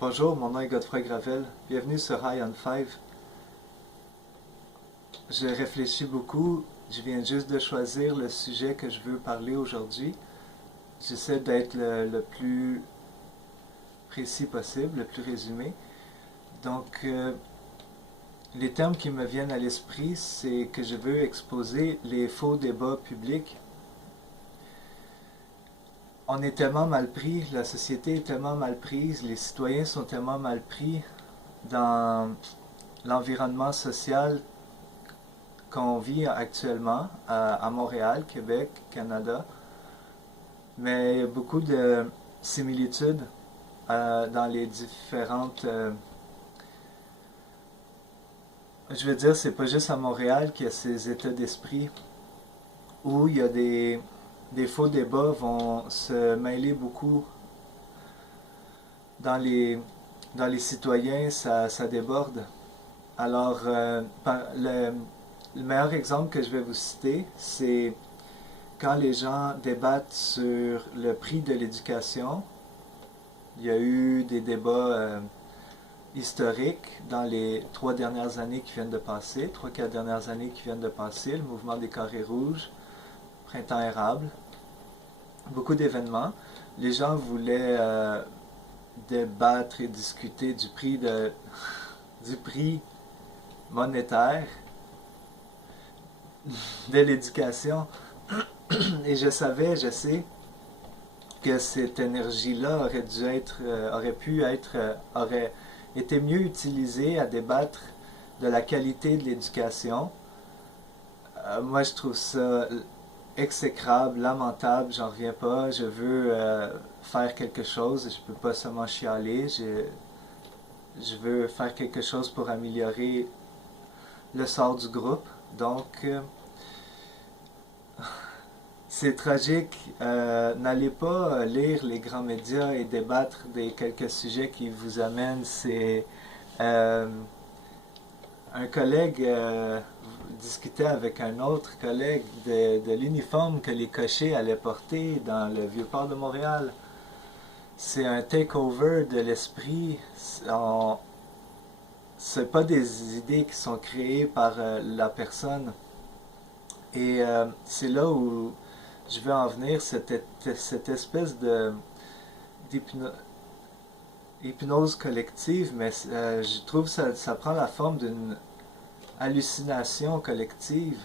Bonjour, mon nom est Godefroy Gravel. Bienvenue sur High on Five. Je réfléchis beaucoup. Je viens juste de choisir le sujet que je veux parler aujourd'hui. J'essaie d'être le plus précis possible, le plus résumé. Donc, les termes qui me viennent à l'esprit, c'est que je veux exposer les faux débats publics. On est tellement mal pris, la société est tellement mal prise, les citoyens sont tellement mal pris dans l'environnement social qu'on vit actuellement à Montréal, Québec, Canada, mais il y a beaucoup de similitudes dans les différentes... je veux dire, c'est pas juste à Montréal qu'il y a ces états d'esprit où il y a des faux débats vont se mêler beaucoup dans dans les citoyens, ça déborde. Alors, le meilleur exemple que je vais vous citer, c'est quand les gens débattent sur le prix de l'éducation. Il y a eu des débats historiques dans les 3 dernières années qui viennent de passer, 3, 4 dernières années qui viennent de passer, le mouvement des carrés rouges, printemps érable, beaucoup d'événements. Les gens voulaient débattre et discuter du prix monétaire de l'éducation. Et je sais que cette énergie-là aurait été mieux utilisée à débattre de la qualité de l'éducation. Moi, je trouve ça exécrable, lamentable, j'en reviens pas. Je veux faire quelque chose, je peux pas seulement chialer. Je veux faire quelque chose pour améliorer le sort du groupe. Donc, c'est tragique. N'allez pas lire les grands médias et débattre des quelques sujets qui vous amènent. C'est un collègue discutait avec un autre collègue de l'uniforme que les cochers allaient porter dans le Vieux-Port de Montréal. C'est un takeover de l'esprit. C'est pas des idées qui sont créées par la personne. Et c'est là où je veux en venir, cette espèce de d'hypnose collective, mais je trouve que ça prend la forme d'une hallucination collective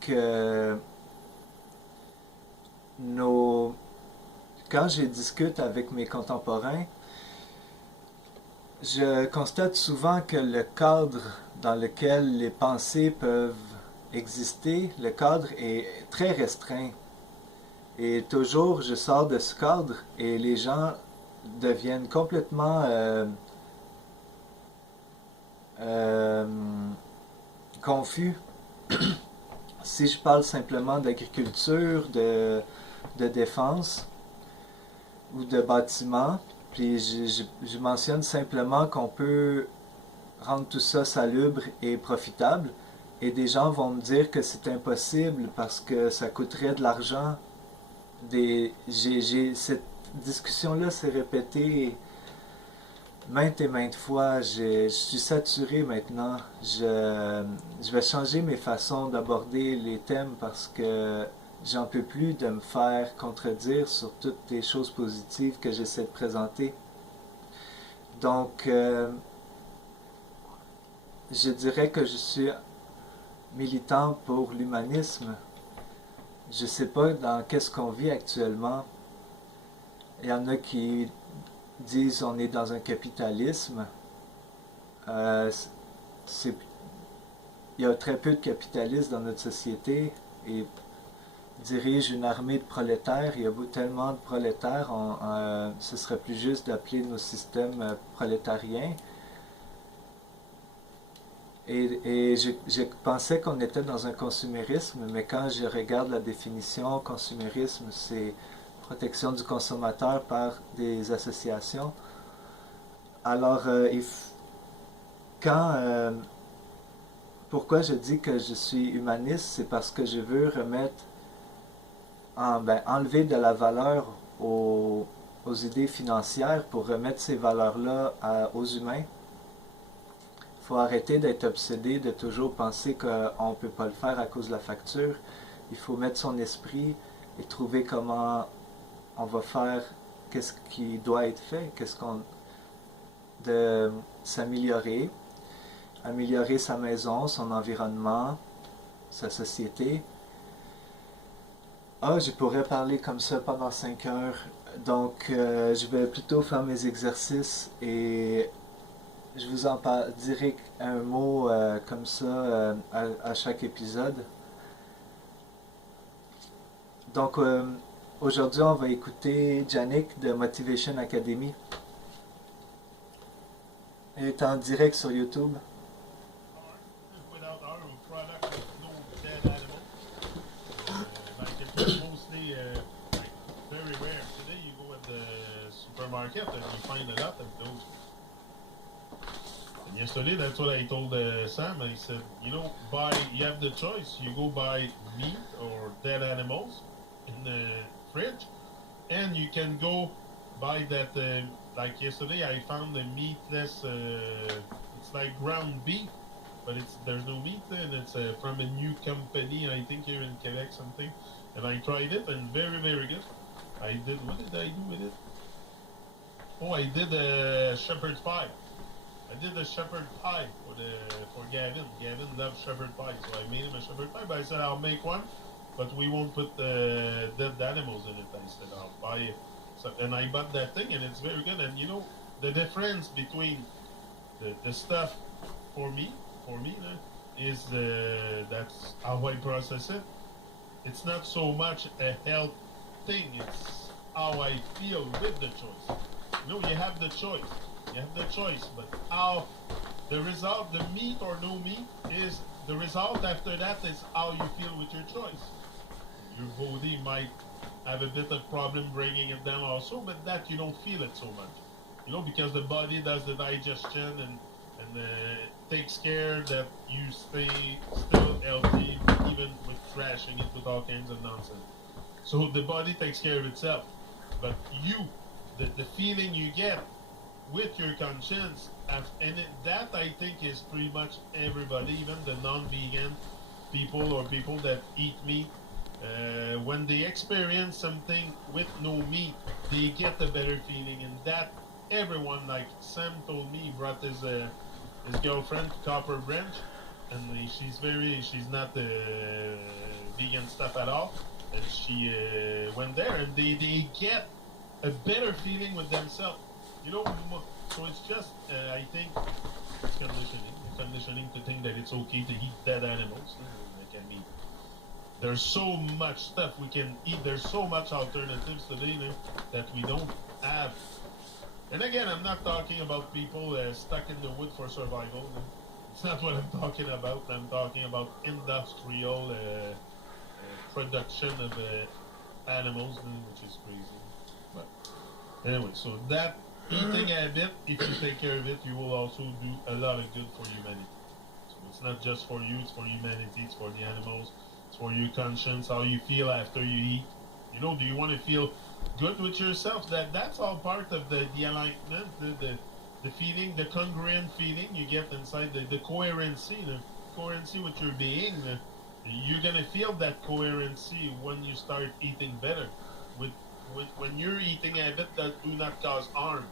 que nos... Quand je discute avec mes contemporains, je constate souvent que le cadre dans lequel les pensées peuvent exister, le cadre est très restreint. Et toujours, je sors de ce cadre et les gens deviennent complètement euh, confus. Si je parle simplement d'agriculture, de défense ou de bâtiment, puis je mentionne simplement qu'on peut rendre tout ça salubre et profitable, et des gens vont me dire que c'est impossible parce que ça coûterait de l'argent. Cette discussion-là s'est répétée maintes et maintes fois. Je suis saturé maintenant. Je vais changer mes façons d'aborder les thèmes parce que j'en peux plus de me faire contredire sur toutes les choses positives que j'essaie de présenter. Donc, je dirais que je suis militant pour l'humanisme. Je sais pas dans qu'est-ce qu'on vit actuellement. Il y en a qui disent on est dans un capitalisme. Euh, c'est, il y a très peu de capitalistes dans notre société et dirige une armée de prolétaires. Il y a tellement de prolétaires, ce serait plus juste d'appeler nos systèmes prolétariens. Et je pensais qu'on était dans un consumérisme, mais quand je regarde la définition, consumérisme, c'est protection du consommateur par des associations. Alors, quand, pourquoi je dis que je suis humaniste, c'est parce que je veux remettre, enlever de la valeur aux idées financières pour remettre ces valeurs-là aux humains. Il faut arrêter d'être obsédé, de toujours penser qu'on ne peut pas le faire à cause de la facture. Il faut mettre son esprit et trouver comment on va faire, qu'est-ce qui doit être fait, de s'améliorer, améliorer sa maison, son environnement, sa société. Je pourrais parler comme ça pendant 5 heures. Donc, je vais plutôt faire mes exercices et je vous en dirai un mot comme ça à chaque épisode. Donc, aujourd'hui, on va écouter Yannick de Motivation Academy. Il est en direct sur YouTube. Supermarket and you find a lot of those. And yesterday, that's what I told Sam. I said, you have the choice. You go buy meat or dead animals in the fridge, and you can go buy that. Like yesterday, I found a meatless. It's like ground beef, but there's no meat and it's from a new company. I think here in Quebec something. And I tried it and very very good. What did I do with it? I did a shepherd's pie. I did a shepherd pie for Gavin. Gavin loves shepherd pie, so I made him a shepherd pie. But I said I'll make one, but we won't put dead animals in it. I said I'll buy it. So, and I bought that thing, and it's very good. And the difference between the stuff for me is that's how I process it. It's not so much a health thing. It's how I feel with the choice. You have the choice. You have the choice, but how the result, the meat or no meat, is the result after that is how you feel with your choice. Your body might have a bit of problem bringing it down also, but that you don't feel it so much. Because the body does the digestion and takes care that you stay still healthy, even with trashing it with all kinds of nonsense. So the body takes care of itself, but the feeling you get with your conscience, that I think is pretty much everybody, even the non-vegan people or people that eat meat, when they experience something with no meat, they get a better feeling, and that everyone, like Sam told me, he brought his girlfriend to Copper Branch, and she's not vegan stuff at all, and she went there, and they get a better feeling with themselves. So it's just, I think, it's conditioning to think that it's okay to eat dead animals. There's so much stuff we can eat. There's so much alternatives today that we don't have. And again, I'm not talking about people stuck in the wood for survival. It's not what I'm talking about. I'm talking about industrial production of animals, which is crazy. But anyway, so that eating habit, if you take care of it, you will also do a lot of good for humanity. So it's not just for you, it's for humanity, it's for the animals, it's for your conscience, how you feel after you eat. Do you want to feel good with yourself? That's all part of the alignment, the feeling, the congruent feeling you get inside, the coherency with your being. You're gonna feel that coherency when you start eating better. When you're eating a habit that do not cause harm.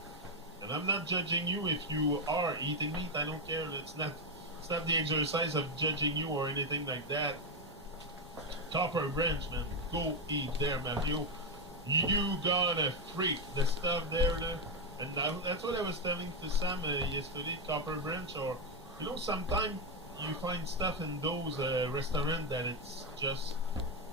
And I'm not judging you if you are eating meat. I don't care. It's not the exercise of judging you or anything like that. Copper Branch, man, go eat there, Matthew. You gotta freak the stuff there, and that's what I was telling to Sam yesterday. Copper Branch, or sometimes you find stuff in those restaurants that it's just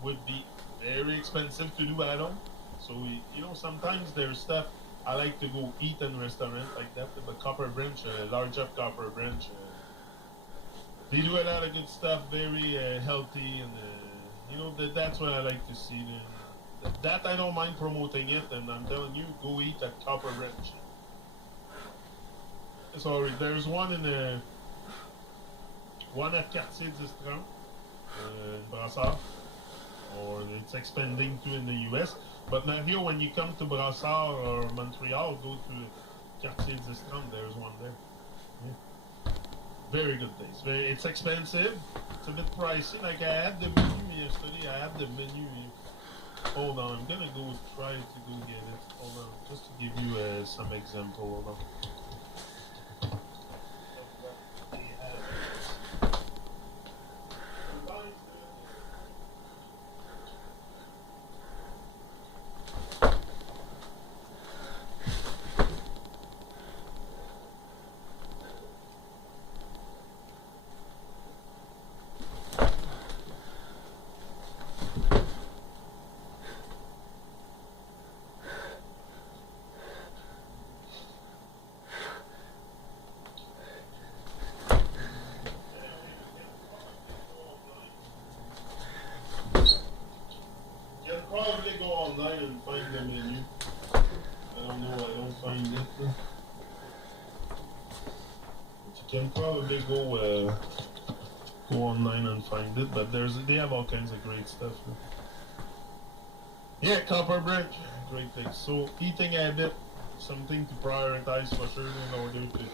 would be very expensive to do at home. So sometimes there's stuff I like to go eat in restaurants like that. But Copper Branch, large up Copper Branch, they do a lot of good stuff, very healthy, and that's what I like to see. That I don't mind promoting it, and I'm telling you, go eat at Copper Branch. Sorry, there's one one at Quartier d'Estran, Brassard. or it's expanding too in the US. But now here, when you come to Brassard or Montreal, go to Quartier des Estrades, there's one there. Yeah. Very good place. It's expensive. It's a bit pricey. Like I had the menu yesterday. I had the menu. Hold on, I'm gonna go try to go get it. Hold on, just to give you some example. Hold on. Probably go online and find the menu. I don't know, I don't find it. But you can probably go online and find it, but they have all kinds of great stuff. Yeah, Copper Branch, great thing. So eating habit, something to prioritize for sure in order to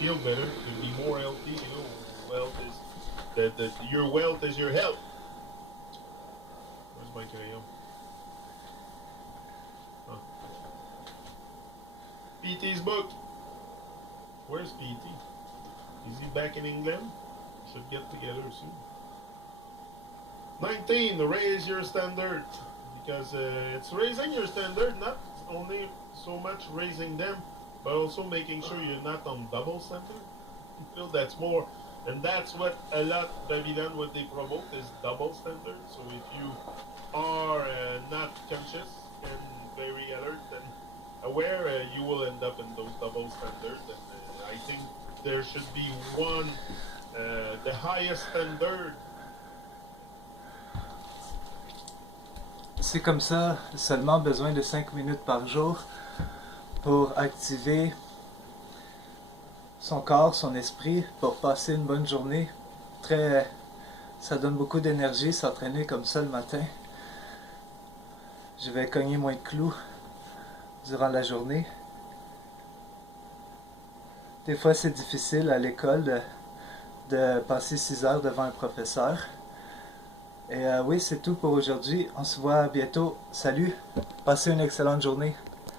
feel better, to be more healthy. You know, wealth is your wealth is your health. Where's my crayon? PT's book. Where's PT? Is he back in England? Should get together soon. 19. Raise your standard, because it's raising your standard, not only so much raising them, but also making sure you're not on double standard. You know, that's more, and that's what a lot Babylon, what they promote is double standard. So if you are not conscious and very alert and aware, you will end up in those double standards. And I think there should be one, the highest standard. C'est comme ça, seulement besoin de 5 minutes par jour pour activer son corps, son esprit, pour passer une bonne journée. Ça donne beaucoup d'énergie, s'entraîner comme ça le matin. Je vais cogner moins de clous durant la journée. Des fois, c'est difficile à l'école de passer 6 heures devant un professeur. Et oui, c'est tout pour aujourd'hui. On se voit bientôt. Salut! Passez une excellente journée.